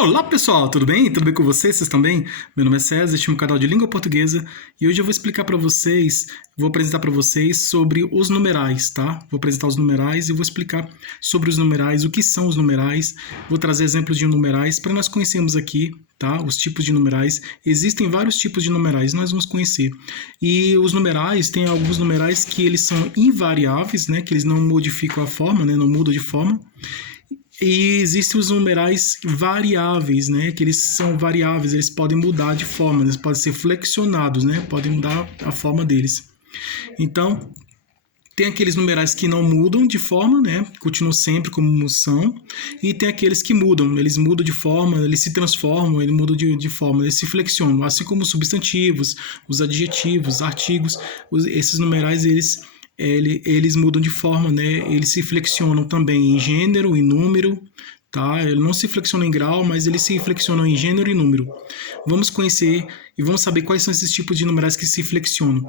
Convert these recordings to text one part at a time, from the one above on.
Olá pessoal, tudo bem? Tudo bem com vocês? Vocês estão bem? Meu nome é César, este é um canal de língua portuguesa e hoje eu vou explicar para vocês, vou apresentar para vocês sobre os numerais, tá? Vou apresentar os numerais e vou explicar sobre os numerais, o que são os numerais, vou trazer exemplos de numerais para nós conhecermos aqui, tá? Os tipos de numerais. Existem vários tipos de numerais, nós vamos conhecer. E os numerais, tem alguns numerais que eles são invariáveis, né? Que eles não modificam a forma, né? Não mudam de forma. E existem os numerais variáveis, né? Que eles são variáveis, eles podem mudar de forma, eles podem ser flexionados, né? Podem mudar a forma deles. Então, tem aqueles numerais que não mudam de forma, né? Continuam sempre como são. E tem aqueles que mudam, eles mudam de forma, eles se transformam, eles mudam de forma, eles se flexionam. Assim como os substantivos, os adjetivos, artigos, esses numerais, eles mudam de forma, né? Eles se flexionam também em gênero e número, tá? Ele não se flexiona em grau, mas eles se flexionam em gênero e número. Vamos conhecer e vamos saber quais são esses tipos de numerais que se flexionam.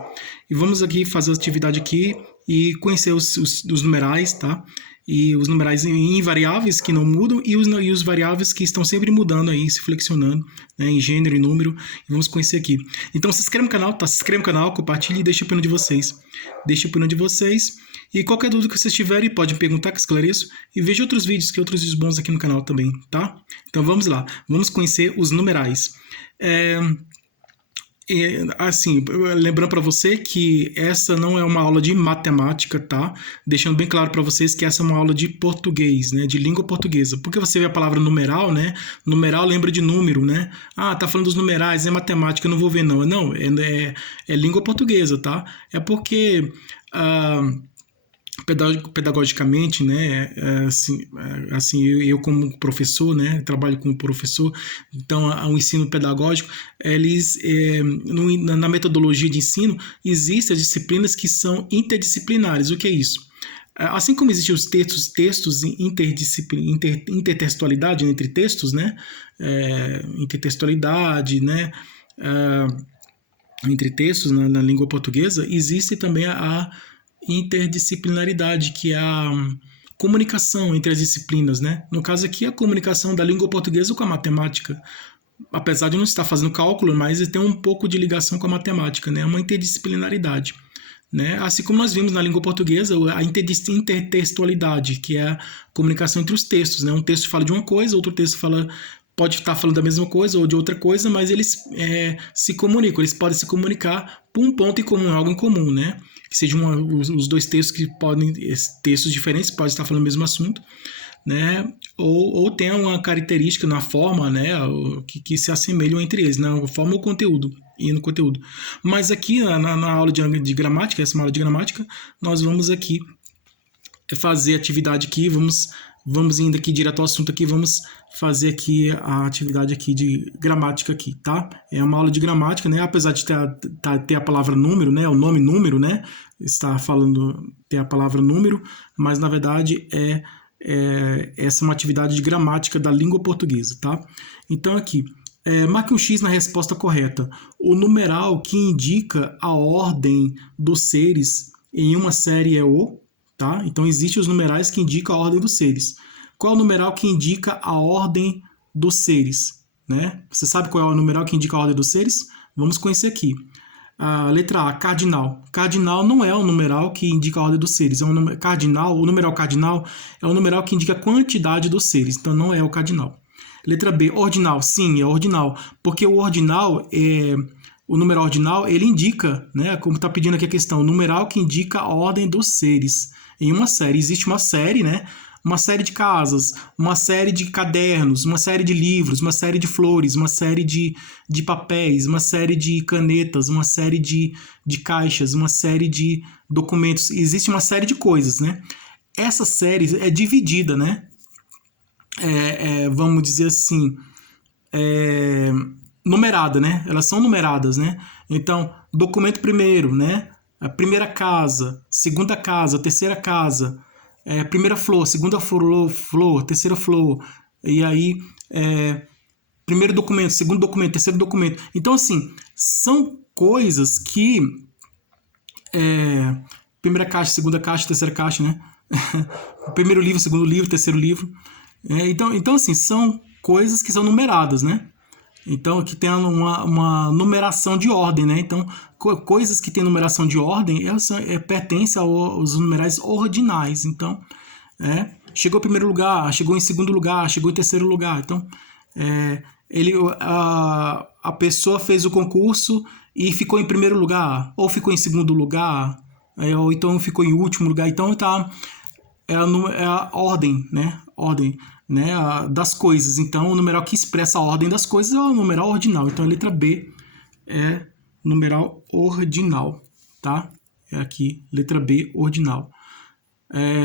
E vamos aqui fazer a atividade aqui e conhecer os numerais, tá? E os numerais invariáveis que não mudam e os variáveis que estão sempre mudando aí, se flexionando, né, em gênero e número. E vamos conhecer aqui. Então se inscreva no canal, tá? Se inscreva no canal, compartilhe e deixe a opinião de vocês. Deixe a opinião de vocês. E qualquer dúvida que vocês tiverem, pode perguntar que esclareço. E veja outros vídeos, que outros vídeos bons aqui no canal também, tá? Então vamos lá. Vamos conhecer os numerais. Assim, lembrando para você que essa não é uma aula de matemática, tá? Deixando bem claro para vocês que essa é uma aula de português, né? De língua portuguesa. Porque você vê a palavra numeral, né? Numeral lembra de número, né? Ah, tá falando dos numerais, é matemática, eu não vou ver não. Não, é língua portuguesa, tá? É porque pedagogicamente, né, assim eu como professor, né, trabalho como professor, então o ensino pedagógico, eles na metodologia de ensino existem as disciplinas que são interdisciplinares. O que é isso? Assim como existem os textos intertextualidade entre textos, né, intertextualidade, né, entre textos na língua portuguesa, existe também a interdisciplinaridade, que é a comunicação entre as disciplinas, né? No caso aqui, a comunicação da língua portuguesa com a matemática. Apesar de não estar fazendo cálculo, mas tem um pouco de ligação com a matemática, né? É uma interdisciplinaridade, né? Assim como nós vimos na língua portuguesa, a intertextualidade, que é a comunicação entre os textos, né? Um texto fala de uma coisa, outro texto pode estar falando da mesma coisa ou de outra coisa, mas eles se comunicam, eles podem se comunicar por um ponto em comum, algo em comum, né? Que sejam os dois textos textos diferentes, podem estar falando o mesmo assunto, né? Ou tem uma característica na forma, né? Que se assemelham entre eles, na forma ou conteúdo, e no conteúdo. Mas aqui na aula de gramática, essa é uma aula de gramática, nós vamos aqui fazer atividade aqui, vamos indo aqui direto ao assunto aqui, vamos fazer aqui a atividade aqui de gramática aqui, tá? É uma aula de gramática, né? Apesar de ter a palavra número, né? O nome número, né? Está falando, ter a palavra número, mas na verdade essa é uma atividade de gramática da língua portuguesa, tá? Então aqui, marque um X na resposta correta. O numeral que indica a ordem dos seres em uma série é o... Tá? Então, existem os numerais que indicam a ordem dos seres. Qual é o numeral que indica a ordem dos seres? Né? Você sabe qual é o numeral que indica a ordem dos seres? Vamos conhecer aqui. A letra A, cardinal. Cardinal não é o numeral que indica a ordem dos seres. O numeral cardinal é o numeral que indica a quantidade dos seres. Então, não é o cardinal. Letra B, ordinal. Sim, é ordinal. Porque o ordinal o numeral ordinal, ele indica, né, como está pedindo aqui a questão, o numeral que indica a ordem dos seres. Em uma série, existe uma série, né? Uma série de casas, uma série de cadernos, uma série de livros, uma série de flores, uma série de papéis, uma série de canetas, uma série de caixas, uma série de documentos. Existe uma série de coisas, né? Essa série é dividida, né? Vamos dizer assim, numerada, né? Elas são numeradas, né? Então, documento primeiro, né? A primeira casa, segunda casa, terceira casa, primeira flor, segunda flor, terceira flor, e aí primeiro documento, segundo documento, terceiro documento. Então, assim, são coisas que primeira caixa, segunda caixa, terceira caixa, né? Primeiro livro, segundo livro, terceiro livro. Então, assim, são coisas que são numeradas, né? Então, que tem uma numeração de ordem, né? Então, coisas que têm numeração de ordem pertencem aos numerais ordinais. Então, chegou em primeiro lugar, chegou em segundo lugar, chegou em terceiro lugar. Então, a pessoa fez o concurso e ficou em primeiro lugar, ou ficou em segundo lugar, ou então ficou em último lugar. Então, é a ordem, né? Ordem, né, das coisas. Então, o numeral que expressa a ordem das coisas é o numeral ordinal. Então, a letra B é numeral ordinal, tá? É aqui, letra B, ordinal.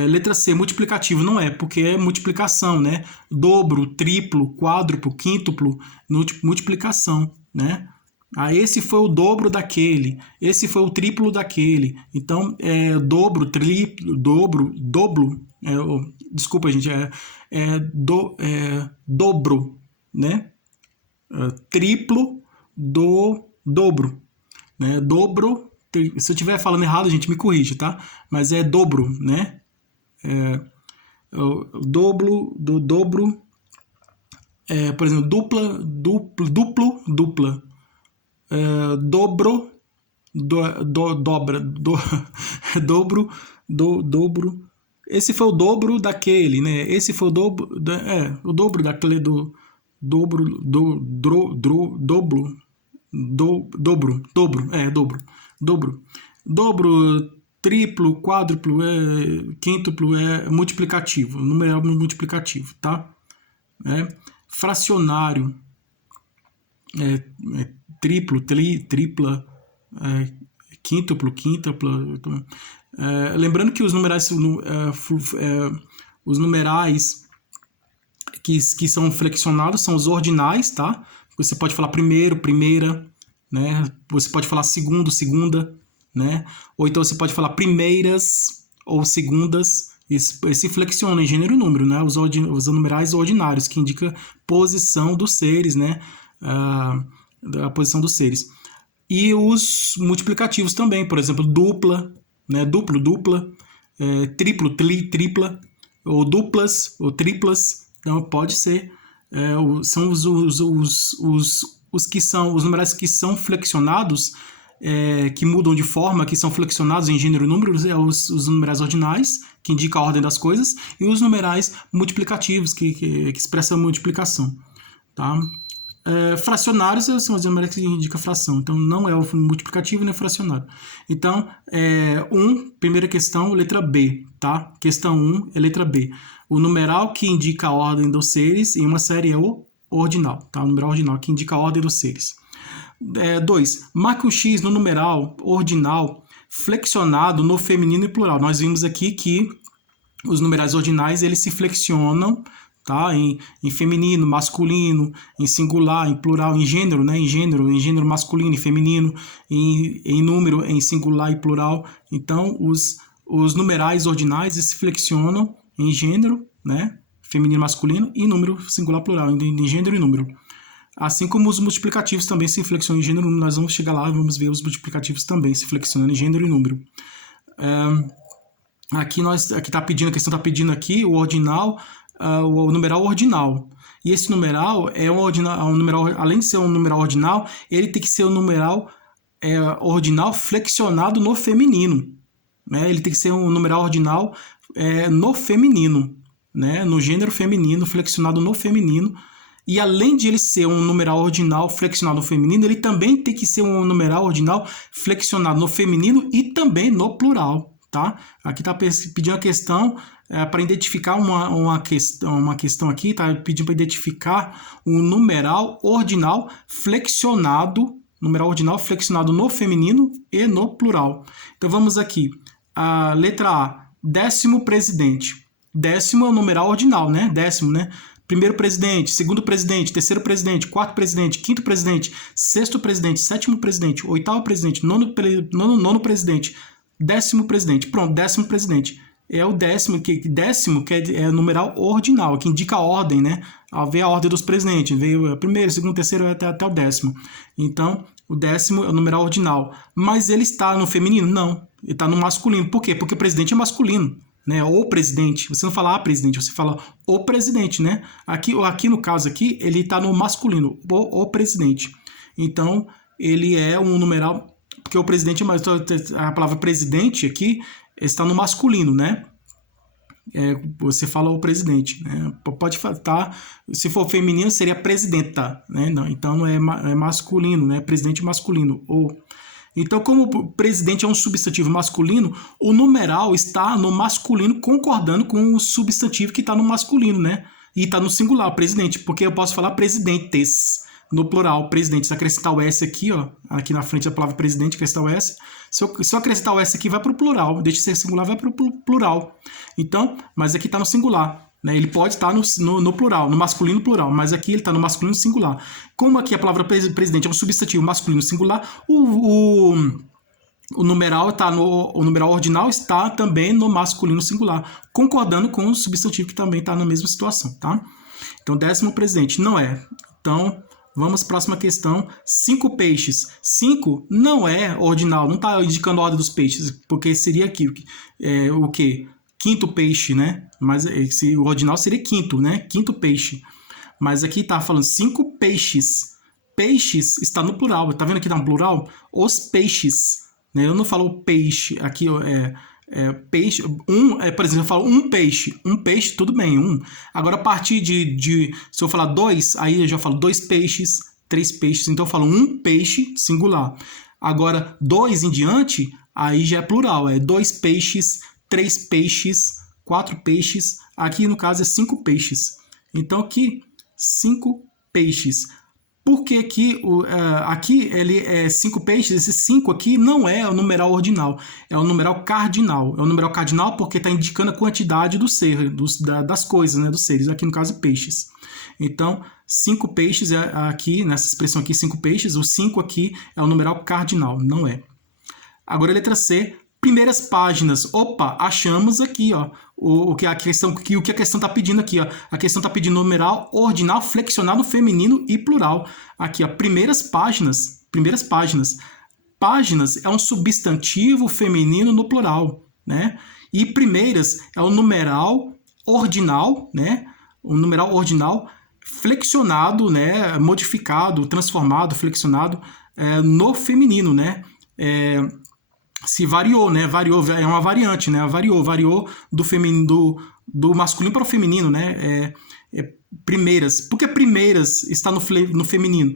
Letra C, multiplicativo. Não é, porque é multiplicação, né? Dobro, triplo, quádruplo, quíntuplo, multiplicação, né? Esse foi o dobro daquele, esse foi o triplo daquele. Então, dobro, triplo, dobro, desculpa, gente, dobro, né? Triplo, dobro, né? Dobro, se eu estiver falando errado, gente, me corrija, tá? Mas é dobro, né? Dobro, por exemplo, dupla. Dobro, dobra, dobro. Esse foi o dobro daquele, né? Esse foi o dobro, o dobro daquele dobro, triplo, quádruplo, quíntuplo, multiplicativo, numeral multiplicativo, tá? Fracionário, triplo, tripla, quíntuplo, quíntupla. Lembrando que os numerais que são flexionados são os ordinais, tá? Você pode falar primeiro, primeira, né? Você pode falar segundo, segunda, né? Ou então você pode falar primeiras ou segundas. Esse flexiona em gênero e número, né? Os numerais ordinários, que indica posição dos seres, né? Da posição dos seres. E os multiplicativos também, por exemplo, dupla, né? Dupla, triplo, tripla, ou duplas, ou triplas. Então, pode ser. São os que são os numerais que são flexionados, que mudam de forma, que são flexionados em gênero e número, os numerais ordinais, que indicam a ordem das coisas, e os numerais multiplicativos, que expressam a multiplicação. Tá? Fracionários são os numerais que indicam fração, então não é o multiplicativo nem o fracionário. Então, primeira questão, letra B, tá? Questão 1 é letra B. O numeral que indica a ordem dos seres em uma série é o ordinal, tá? O numeral ordinal que indica a ordem dos seres. 2. Marque um X no numeral ordinal flexionado no feminino e plural. Nós vimos aqui que os numerais ordinais eles se flexionam, tá? Em feminino, masculino, em singular, em plural, em gênero, né? Em gênero masculino e feminino, em número, em singular e plural. Então, os numerais ordinais se flexionam em gênero, né? Feminino, masculino, e número, singular, plural, em gênero e número. Assim como os multiplicativos também se flexionam em gênero e número. Nós vamos chegar lá e vamos ver os multiplicativos também se flexionando em gênero e número. Aqui a questão está pedindo aqui o ordinal, o numeral ordinal. E esse numeral é um numeral, além de ser um numeral ordinal, ele tem que ser um numeral ordinal flexionado no feminino. Né? Ele tem que ser um numeral ordinal no feminino, né? No gênero feminino, flexionado no feminino. E além de ele ser um numeral ordinal flexionado no feminino, ele também tem que ser um numeral ordinal flexionado no feminino e também no plural. Tá? Aqui está pedindo a questão para identificar uma questão aqui, está pedindo para identificar um numeral ordinal flexionado no feminino e no plural. Então vamos aqui. A letra A, 10º presidente. 10º é o numeral ordinal, né? 10º, né? Primeiro presidente, segundo presidente, terceiro presidente, quarto presidente, quinto presidente, sexto presidente, sétimo presidente, oitavo presidente, nono presidente, 10º presidente. Pronto, 10º presidente. É o décimo que é numeral ordinal, que indica a ordem, né? Veio a ordem dos presidentes, veio primeiro, segundo, terceiro até o 10º. Então, o 10º é o numeral ordinal. Mas ele está no feminino? Não. Ele está no masculino. Por quê? Porque o presidente é masculino. né? O presidente. Você não fala a presidente, você fala o presidente, né? Aqui no caso aqui, ele está no masculino, o presidente. Então, ele é um numeral, porque o presidente, a palavra presidente aqui está no masculino, né? Você fala o presidente, né? Pode estar, se for feminino seria presidenta, né? Não, então é masculino, né? Presidente masculino. Então, como o presidente é um substantivo masculino, o numeral está no masculino concordando com o substantivo que está no masculino, né? E está no singular, presidente, porque eu posso falar presidentes no plural, presidente. Se acrescentar o S aqui, ó, aqui na frente da palavra presidente, acrescentar o S. Se eu acrescentar o S aqui, vai para o plural. Deixa de ser singular, vai para o plural. Então, mas aqui está no singular. Né? Ele pode estar no plural, no masculino plural, mas aqui ele está no masculino singular. Como aqui a palavra presidente é um substantivo masculino singular, o numeral o numeral ordinal está também no masculino singular, concordando com o substantivo que também está na mesma situação, tá? Então, 10º presidente não é. Então, vamos à próxima questão. 5 peixes. 5 não é ordinal, não está indicando a ordem dos peixes, porque seria aqui o quê? Quinto peixe, né? Mas o ordinal seria quinto, né? Quinto peixe. Mas aqui está falando 5 peixes. Peixes está no plural. Tá vendo aqui no plural? Os peixes. Né? Eu não falo peixe. Aqui peixe. Por exemplo, eu falo um peixe. Um peixe, tudo bem, um. Agora, a partir se eu falar 2, aí eu já falo 2 peixes, 3 peixes. Então, eu falo um peixe, singular. Agora, 2 em diante, aí já é plural. É 2 peixes, 3 peixes, 4 peixes. Aqui, no caso, é 5 peixes. Então, aqui, 5 peixes. Porque aqui ele é 5 peixes, esse 5 aqui não é o numeral ordinal, é o numeral cardinal. É o numeral cardinal porque está indicando a quantidade do ser, das coisas, né, dos seres, aqui no caso peixes. Então, 5 peixes, aqui, nessa expressão aqui, 5 peixes, o 5 aqui é o numeral cardinal, não é. Agora, a letra C, primeiras páginas. Opa, achamos aqui, ó, o que a questão está pedindo aqui, ó. A questão está pedindo numeral ordinal flexionado feminino e plural. Aqui, ó, primeiras páginas. Primeiras páginas. Páginas é um substantivo feminino no plural, né? E primeiras é o numeral ordinal, né? O numeral ordinal flexionado, né? Modificado, transformado, flexionado no feminino, né? Se variou, né? Variou, é uma variante, né? Variou do feminino, do masculino para o feminino, né? Primeiras. Por que primeiras está no feminino?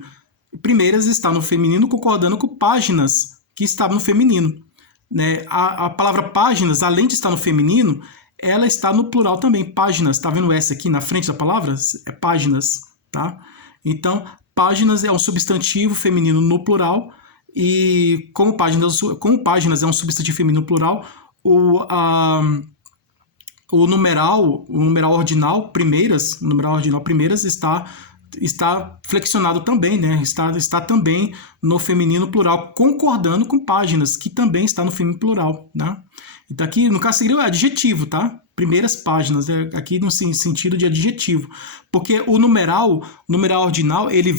Primeiras está no feminino concordando com páginas, que estava no feminino. Né? A palavra páginas, além de estar no feminino, ela está no plural também. Páginas, tá vendo essa aqui na frente da palavra? É páginas, tá? Então, páginas é um substantivo feminino no plural. E como páginas é um substantivo feminino plural, o numeral ordinal primeiras, está flexionado também, né? Está também no feminino plural, concordando com páginas, que também está no feminino plural, né? Então aqui, no caso, seria o adjetivo, tá? Primeiras páginas, aqui no sentido de adjetivo. Porque o numeral ordinal, ele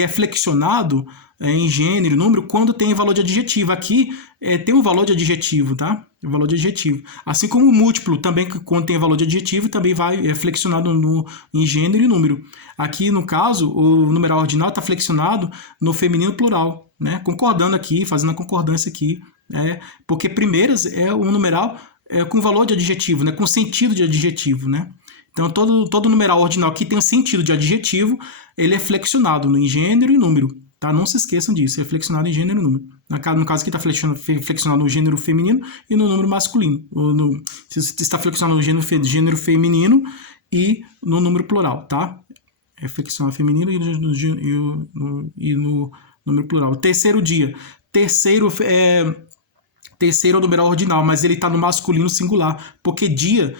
é flexionado em gênero, número, quando tem valor de adjetivo. Aqui tem um valor de adjetivo, tá? Valor de adjetivo. Assim como o múltiplo, também quando tem valor de adjetivo, também vai flexionado em gênero e número. Aqui, no caso, o numeral ordinal está flexionado no feminino plural, né? Concordando aqui, fazendo a concordância aqui, porque primeiras é um numeral com valor de adjetivo, né? Com sentido de adjetivo, né? Então, todo numeral ordinal que tem um sentido de adjetivo, ele é flexionado em gênero e número. Tá? Não se esqueçam disso, é flexionado em gênero e número. No caso aqui está flexionado no gênero feminino e no número masculino. Está flexionado no gênero feminino e no número plural, tá? É flexionado feminino e no número plural. Terceiro dia. Terceiro é o numeral ordinal, mas ele está no masculino singular, porque dia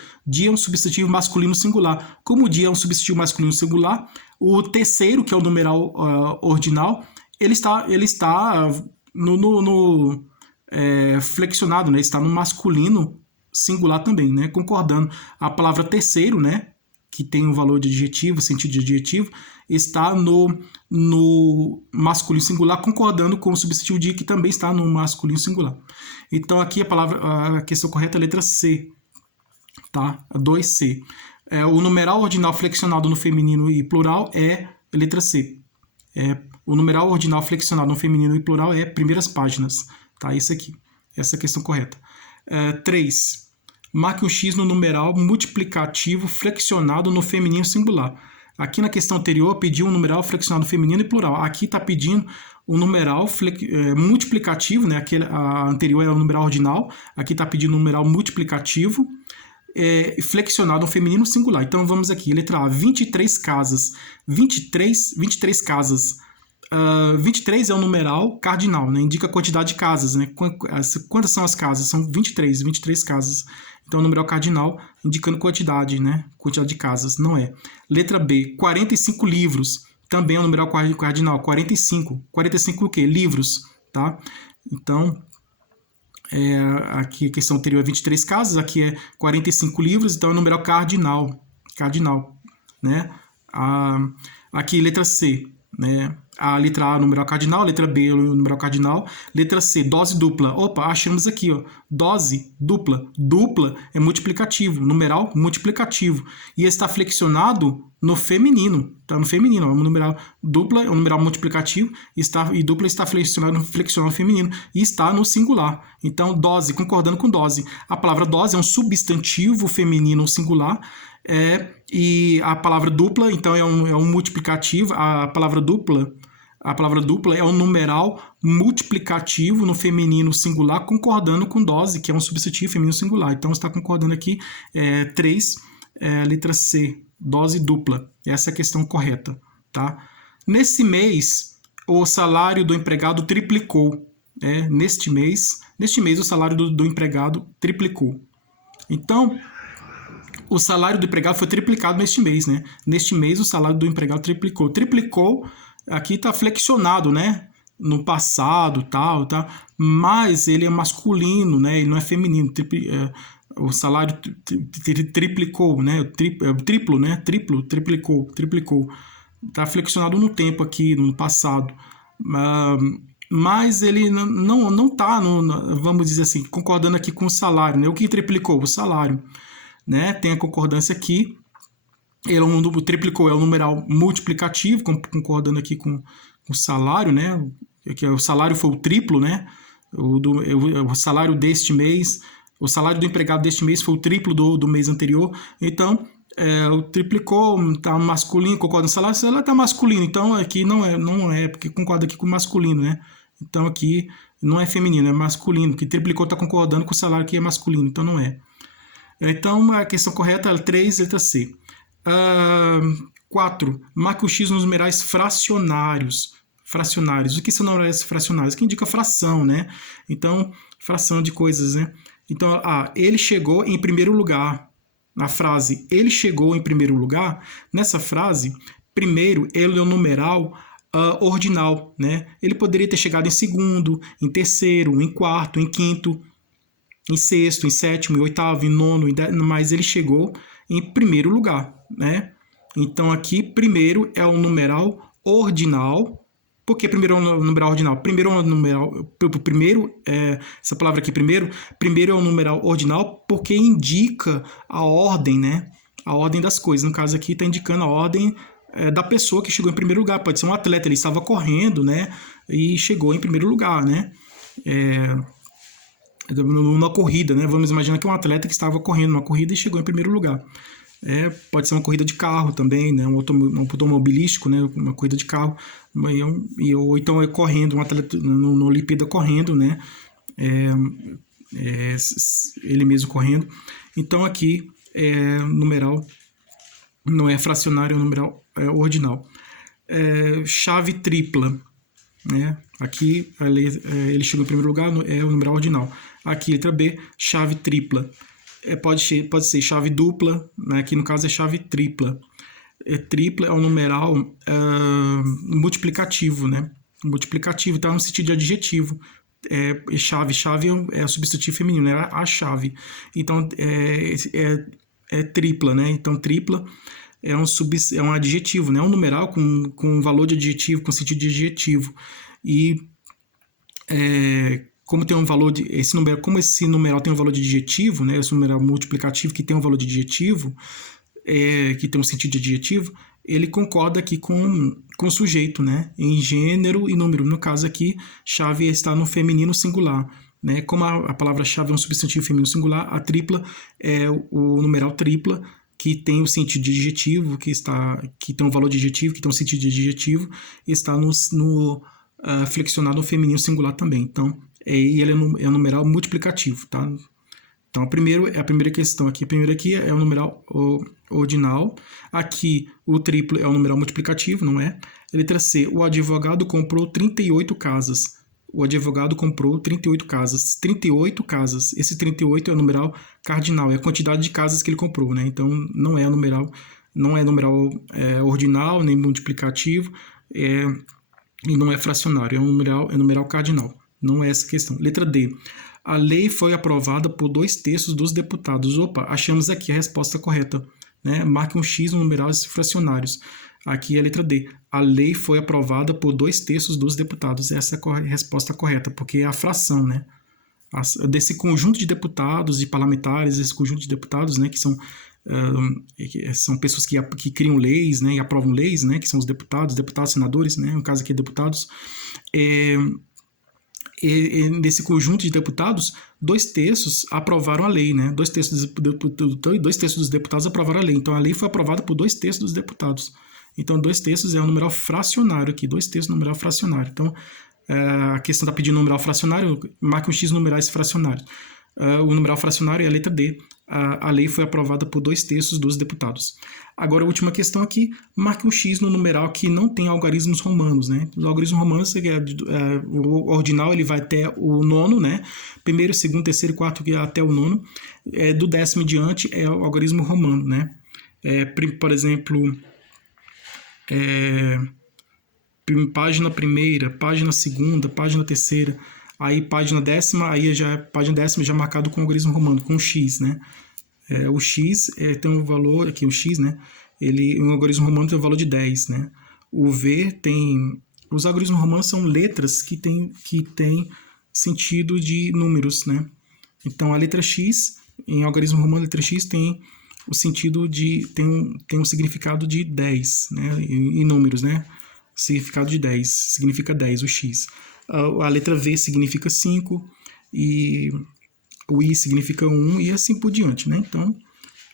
é um substantivo masculino singular. Como dia é um substantivo masculino singular, o terceiro, que é o numeral ordinal, ele está flexionado, né? Está no masculino singular também, né? Concordando. A palavra terceiro, né? Que tem um valor de adjetivo, sentido de adjetivo, está no masculino singular, concordando com o substantivo dia, que também está no masculino singular. Então, aqui a questão correta é a letra C. tá? 2C. O numeral ordinal flexionado no feminino e plural é letra C. O numeral ordinal flexionado no feminino e plural é primeiras páginas, tá? Isso aqui. Essa é a questão correta. 3. Marque um X no numeral multiplicativo flexionado no feminino singular. Aqui na questão anterior pediu um numeral flexionado no feminino e plural. Aqui está pedindo o numeral multiplicativo, né? A anterior é o numeral ordinal. Aqui está pedindo o numeral multiplicativo flexionado no feminino singular. Então vamos aqui, letra A, 23 casas. 23 casas. 23 é o numeral cardinal, né? Indica a quantidade de casas, né? Quantas são as casas? São 23 casas. Então, o numeral cardinal indicando quantidade, né? Quantidade de casas, não é. Letra B, 45 livros. Também é o numeral cardinal, 45. 45 o quê? Livros, tá? Então, aqui a questão anterior é 23 casas, aqui é 45 livros, então é o numeral cardinal, né? Aqui, letra C, né? A letra A, numeral cardinal, a letra B, numeral cardinal, letra C, dose dupla. Opa, achamos aqui, ó, dose dupla. Dupla é multiplicativo, numeral multiplicativo. E está flexionado no feminino, tá? No feminino, ó, o numeral dupla é um numeral multiplicativo e dupla está flexionado no feminino e está no singular. Então, dose, concordando com dose. A palavra dose é um substantivo feminino singular. E a palavra dupla, então, é um multiplicativo. A palavra dupla é um numeral multiplicativo no feminino singular, concordando com dose, que é um substantivo feminino singular. Então, está concordando aqui 3, letra C, dose dupla. Essa é a questão correta, tá? Nesse mês, o salário do empregado triplicou. Neste mês o salário do empregado triplicou. Então, o salário do empregado foi triplicado neste mês, né? Neste mês, o salário do empregado triplicou. Triplicou, aqui está flexionado, né? No passado, tal, tá? Mas ele é masculino, né? Ele não é feminino. O salário triplicou, né? Triplo, né? Triplicou. Está flexionado no tempo aqui, no passado. Mas ele não está, vamos dizer assim, concordando aqui com o salário, né? O que triplicou? O salário. Né? Tem a concordância aqui. O triplicou é o numeral multiplicativo, concordando aqui com o salário, né? Que o salário foi o triplo, né? O salário deste mês, o salário do empregado deste mês foi o triplo do mês anterior. Então, o triplicou, está masculino, concorda com o salário, ela está masculino. Então, aqui não é, porque concorda aqui com o masculino, né? Então, aqui não é feminino, é masculino, porque triplicou está concordando com o salário que é masculino, então não é. Então, a questão correta é 3, letra C. 4. Marque o X nos numerais fracionários. O que são numerais fracionários? Que indica fração, né? Então, fração de coisas, né? Então, ele chegou em primeiro lugar. Na frase, ele chegou em primeiro lugar, nessa frase, primeiro, ele é o numeral ordinal, né? Ele poderia ter chegado em segundo, em terceiro, em quarto, em quinto, em sexto, em sétimo, em oitavo, em nono, mas ele chegou em primeiro lugar, né? Então, aqui, primeiro é o numeral ordinal. Por que primeiro é o numeral ordinal? Essa palavra aqui, primeiro é o numeral ordinal porque indica a ordem, né? A ordem das coisas. No caso aqui, está indicando a ordem da pessoa que chegou em primeiro lugar. Pode ser um atleta, ele estava correndo, né? E chegou em primeiro lugar, né? Numa corrida, né? Vamos imaginar que um atleta que estava correndo numa corrida e chegou em primeiro lugar. Pode ser uma corrida de carro também, né? Um automobilístico, né? Uma corrida de carro. Ou então é correndo, um atleta na Olimpíada correndo, né? Ele mesmo correndo. Então aqui numeral não é fracionário, é numeral ordinal. Chave tripla, né? Aqui ele chegou em primeiro lugar, é o numeral ordinal. Aqui, letra B, chave tripla. Pode ser chave dupla, né? Aqui no caso é chave tripla. Tripla é um numeral multiplicativo, né? Multiplicativo, está no sentido de adjetivo. Chave é o substantivo feminino, é a chave. Então, tripla, né? Então, tripla é um adjetivo, né? É um numeral com valor de adjetivo, com sentido de adjetivo. E como tem um valor de esse numeral, como esse numeral tem um valor de adjetivo, né, esse numeral multiplicativo que tem um valor de adjetivo, que tem um sentido de adjetivo, ele concorda aqui com o sujeito, né, em gênero e número. No caso aqui, chave está no feminino singular, né? Como a palavra-chave é um substantivo feminino singular, a tripla é o numeral tripla, que tem o sentido de adjetivo, que tem um valor de adjetivo, que tem um sentido de adjetivo, está no flexionado no feminino singular também. Então, ele é um numeral multiplicativo, tá? Então, a primeira questão aqui. A primeira aqui é o numeral ordinal. Aqui, o triplo é o numeral multiplicativo, não é? Letra C. O advogado comprou 38 casas. O advogado comprou 38 casas. 38 casas. Esse 38 é o numeral cardinal, é a quantidade de casas que ele comprou, né? Então, não é numeral ordinal, nem multiplicativo, e não é fracionário, é numeral cardinal. Não é essa questão. Letra D. A lei foi aprovada por 2/3 dos deputados. Opa, achamos aqui a resposta correta, né? Marque um X no numerais fracionários. Aqui é a letra D. A lei foi aprovada por 2/3 dos deputados. Essa é a resposta correta, porque é a fração, né? Desse conjunto de deputados e parlamentares, esse conjunto de deputados, né, que são pessoas que criam leis, né, e aprovam leis, né, que são os deputados, senadores, né, no caso aqui deputados, nesse conjunto de deputados, 2/3 aprovaram a lei, né? 2/3 dos deputados aprovaram a lei. Então, a lei foi aprovada por 2/3 dos deputados. Então, 2/3 é um numeral fracionário aqui, 2/3 é um numeral fracionário. Então, a questão está pedindo numeral fracionário, marque um X numerais fracionários. O numeral fracionário é a letra D. A lei foi aprovada por 2/3 dos deputados. Agora, a última questão aqui, marque um X no numeral que não tem algarismos romanos, né? Os algarismos romanos, o ordinal, ele vai até o nono, né? Primeiro, segundo, terceiro, quarto, até o nono. Do 10º em diante é o algarismo romano, né? Por exemplo, página primeira, página segunda, página terceira, aí página 10ª, página 10ª já marcado com algarismo romano, com X, né? O X tem um valor, aqui o X, né? O algarismo romano tem um valor de 10, né? O V tem... Os algarismos romanos são letras que tem sentido de números, né? Então, a letra X, em algarismo romano, a letra X tem o sentido de... tem um significado de 10, né? Em números, né? Significado de 10, significa 10, o X. A letra V significa 5, e o I significa 1, e assim por diante, né? Então,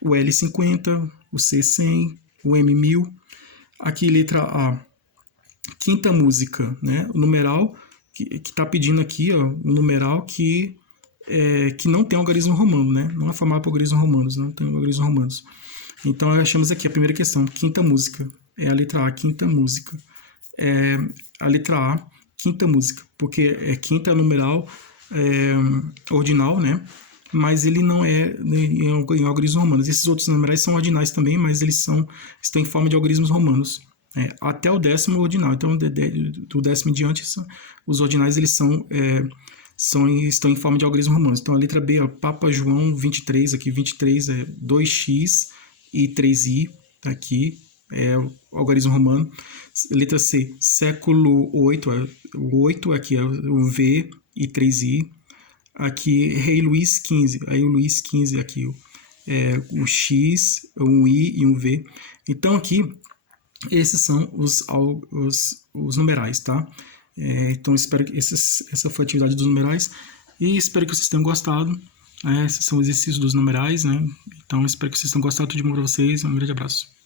o L 50, o C 100, o M 1000. Aqui, letra A, quinta música, né? O numeral que está pedindo aqui, ó, um numeral que não tem algarismo romano, né? Não é formado por algarismos romanos, não tem algarismos romanos. Então, achamos aqui a primeira questão, quinta música. É a letra A, quinta música. A letra A, quinta música, porque quinta é numeral ordinal, né? Mas ele não é em algarismos romanos. Esses outros numerais são ordinais também, mas eles estão em forma de algarismos romanos. Até o 10º ordinal. Então, do 10º em diante, os ordinais eles estão em forma de algarismos romanos. Então, a letra B, ó, Papa João 23, aqui 23 é 2x e 3i, tá aqui, o algarismo romano. Letra C, século 8, o 8 aqui é o V e 3i. Aqui, Rei Luís XV, aí o Luís XV aqui, o X, um I e um V. Então, aqui, esses são os numerais, tá? Então, espero que essa foi a atividade dos numerais, e espero que vocês tenham gostado. Esses são os exercícios dos numerais, né? Então, espero que vocês tenham gostado. Tudo de bom para vocês. Um grande abraço.